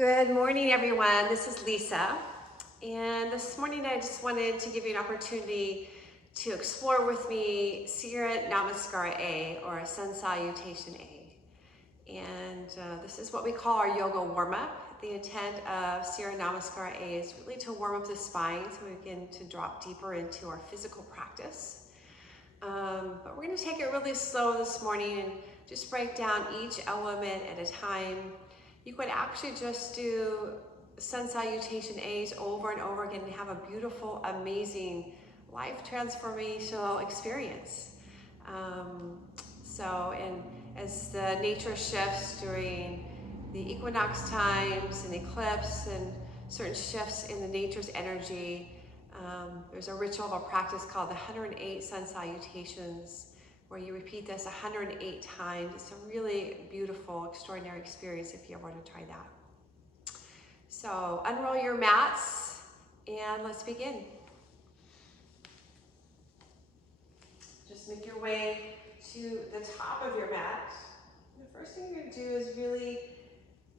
Good morning, everyone. This is Lisa. And this morning I just wanted to give you an opportunity to explore with me Surya Namaskara A, or a Sun Salutation A. And this is what we call our yoga warm-up. The intent of Surya Namaskara A is really to warm up the spine so we begin to drop deeper into our physical practice. But we're going to take it really slow this morning and just break down each element at a time. You could actually just do Sun Salutation A's over and over again and have a beautiful, amazing, life transformational experience. And as the nature shifts during the equinox times and eclipse and certain shifts in the nature's energy, there's a ritual, a practice called the 108 Sun Salutations, where you repeat this 108 times. It's a really beautiful, extraordinary experience if you ever want to try that. So unroll your mats and let's begin. Just make your way to the top of your mat. The first thing you're going to do is really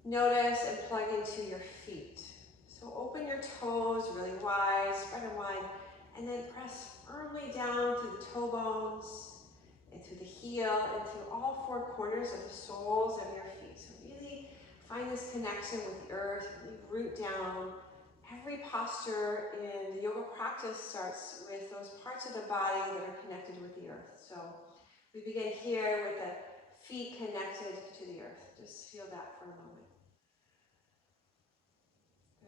notice and plug into your feet. So open your toes really wide, spread them wide, and then press firmly down through the toe bones, and through the heel, and through all four corners of the soles of your feet. So really find this connection with the earth, really root down. Every posture in the yoga practice starts with those parts of the body that are connected with the earth. So we begin here with the feet connected to the earth. Just feel that for a moment.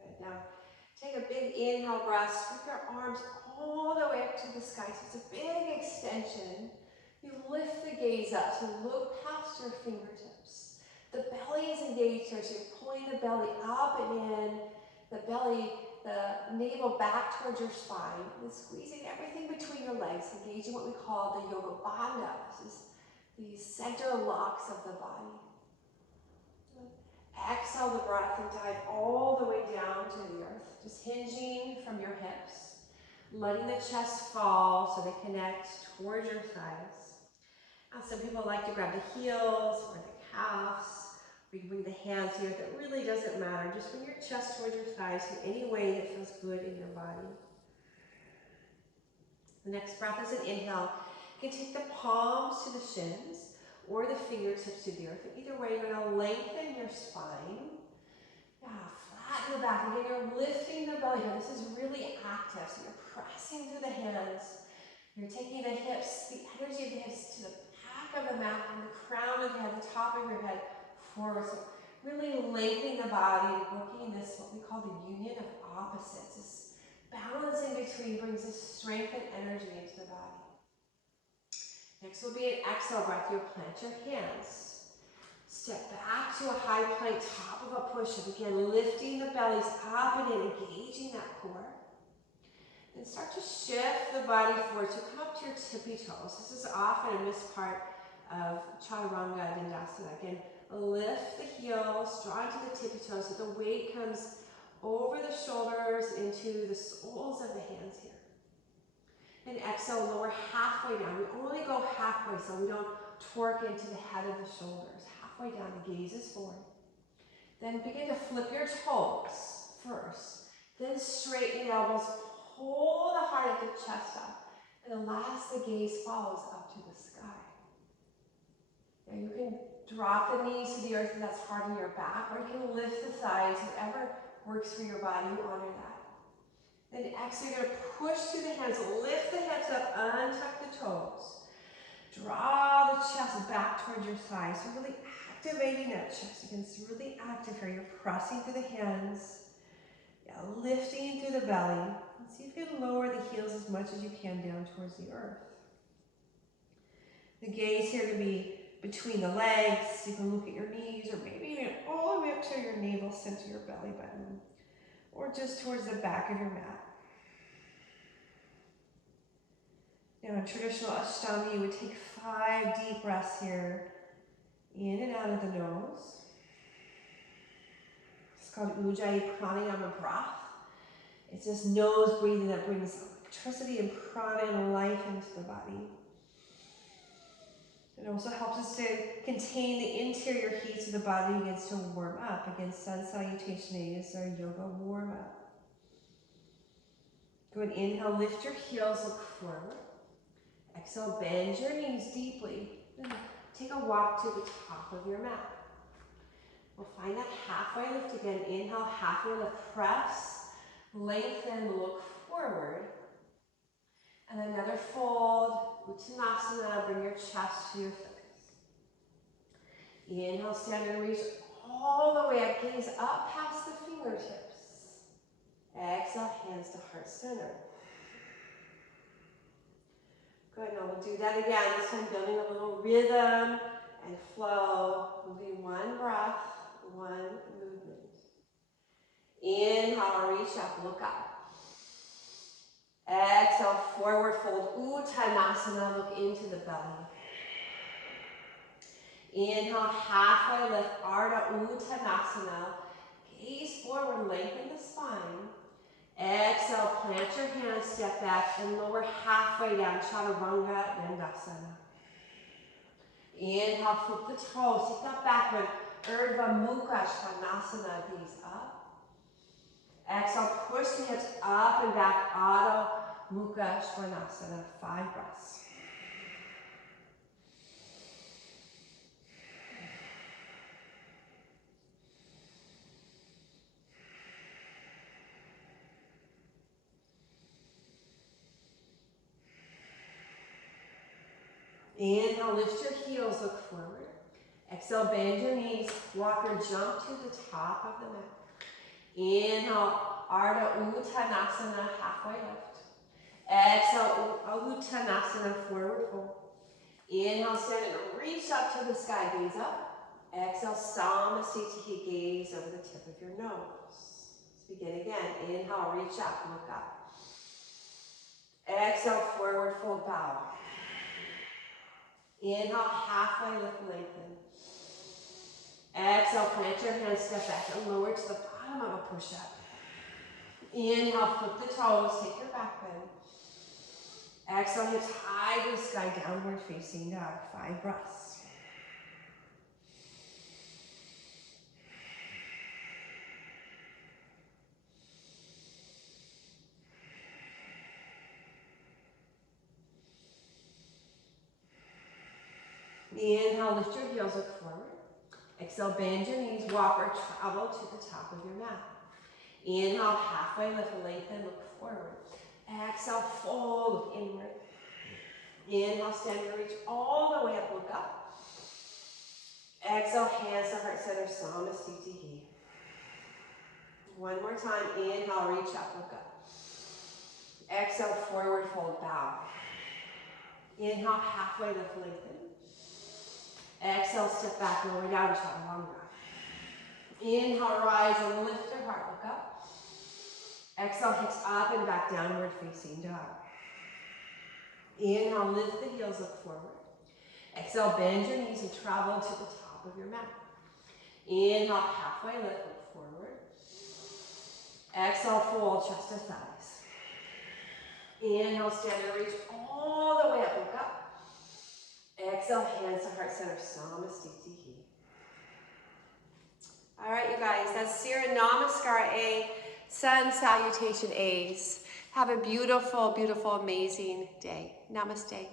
Good. Now take a big inhale breath, sweep your arms all the way up to the sky. So it's a big extension. You lift the gaze up, so look past your fingertips. The belly is engaged here, so you're pulling the belly up and in, the navel back towards your spine, and squeezing everything between your legs, engaging what we call the yoga bandha. This is the center locks of the body. Exhale the breath and dive all the way down to the earth, just hinging from your hips, letting the chest fall so they connect towards your thighs. Some people like to grab the heels or the calves, or you can bring the hands here. That really doesn't matter. Just bring your chest towards your thighs in any way that feels good in your body. The next breath is an inhale. You can take the palms to the shins or the fingertips to the earth. Either way, you're going to lengthen your spine. Flatten the back. Again, you're lifting the belly. Now, this is really active, so you're pressing through the hands. You're taking the hips, the energy of the hips to the back of the mat and the crown of the head, the top of your head forward. So really lengthening the body and working this, what we call the union of opposites. This balance in between brings this strength and energy into the body. Next will be an exhale breath. You'll plant your hands. Step back to a high plank, top of a push-up. Again, lifting the bellies up and in, engaging that core. Then start to shift the body forward. So come up to your tippy toes. This is often a missed part of Chaturanga Dandasana. Again, lift the heels, draw into the tippy toes so the weight comes over the shoulders into the soles of the hands here. And exhale, lower halfway down. We only go halfway so we don't torque into the head of the shoulders. Halfway down, the gaze is forward. Then begin to flip your toes first. Then straighten the elbows. Pull the heart of the chest up, and the last, the gaze follows up to the sky. Now you can drop the knees to the earth if that's hard on your back, or you can lift the thighs, whatever works for your body, you honor that. Then exhale, you're going to push through the hands, lift the hips up, untuck the toes. Draw the chest back towards your thighs, so really activating that chest. Again, it's really active here. You're pressing through the hands. Lifting through the belly. And see if you can lower the heels as much as you can down towards the earth. The gaze here can be between the legs. You can look at your knees, or maybe even all the way up to your navel, center your belly button, or just towards the back of your mat. Now in traditional Ashtanga, you would take 5 deep breaths here, in and out of the nose. It's called Ujjayi Pranayama breath. It's this nose breathing that brings electricity and prana and life into the body. It also helps us to contain the interior heat so the body begins to warm up. Again, Sun Salutation is our yoga warm up. Go and inhale, lift your heels, look forward. Exhale, bend your knees deeply. Then take a walk to the top of your mat. We'll find that halfway lift again. Inhale, halfway lift, press, lengthen, look forward. And another fold, Uttanasana, bring your chest to your thighs. Inhale, stand and reach all the way up, gaze up past the fingertips. Exhale, hands to heart center. Good, now we'll do that again, this time building a little rhythm and flow. We'll do one breath, one movement. Inhale, reach up, look up. Exhale, forward fold, Uttanasana, look into the belly. Inhale, halfway lift, Ardha Uttanasana. Gaze forward, lengthen the spine. Exhale, plant your hands, step back, and lower halfway down, Chaturanga Dandasana. Inhale, flip the toes, take that backward, Urdhva Mukha Svanasana, gaze up. Exhale, push the hips up and back, Adho Mukha Svanasana, 5 breaths. Inhale, lift your heels, look forward. Exhale, bend your knees, walk or jump to the top of the mat. Inhale, Ardha Uttanasana, halfway lift. Exhale, Uttanasana, forward fold. Inhale, stand and reach up to the sky, gaze up. Exhale, Samasthiti, gaze over the tip of your nose. Let's begin again. Inhale, reach up, look up. Exhale, forward fold, bow. Inhale, halfway lift, lengthen. Exhale, plant your hands, step back and lower to the bottom of a push-up. Inhale, flip the toes, take your back bend. Exhale, hips high to the sky, downward facing dog, 5 breaths. Inhale, lift your heels, look forward. Exhale, bend your knees, walk or travel to the top of your mat. Inhale, halfway lift, lengthen, look forward. Exhale, fold, look inward. Inhale, stand and reach all the way up, look up. Exhale, hands to heart center, Samasthiti. One more time, inhale, reach up, look up. Exhale, forward fold, bow. Inhale, halfway lift, lengthen. Exhale, step back, lower down, Chaturanga. Inhale, rise and lift your heart, look up. Exhale, hips up and back, downward facing dog. Inhale, lift the heels, look forward. Exhale, bend your knees and travel to the top of your mat. Inhale, halfway lift, look forward. Exhale, fold, chest to thighs. Inhale, stand and reach all the way up, look up. Exhale, hands to heart center, Samasthiti. All right, you guys, that's Surya Namaskara A, Sun Salutation A's. Have a beautiful, beautiful, amazing day. Namaste.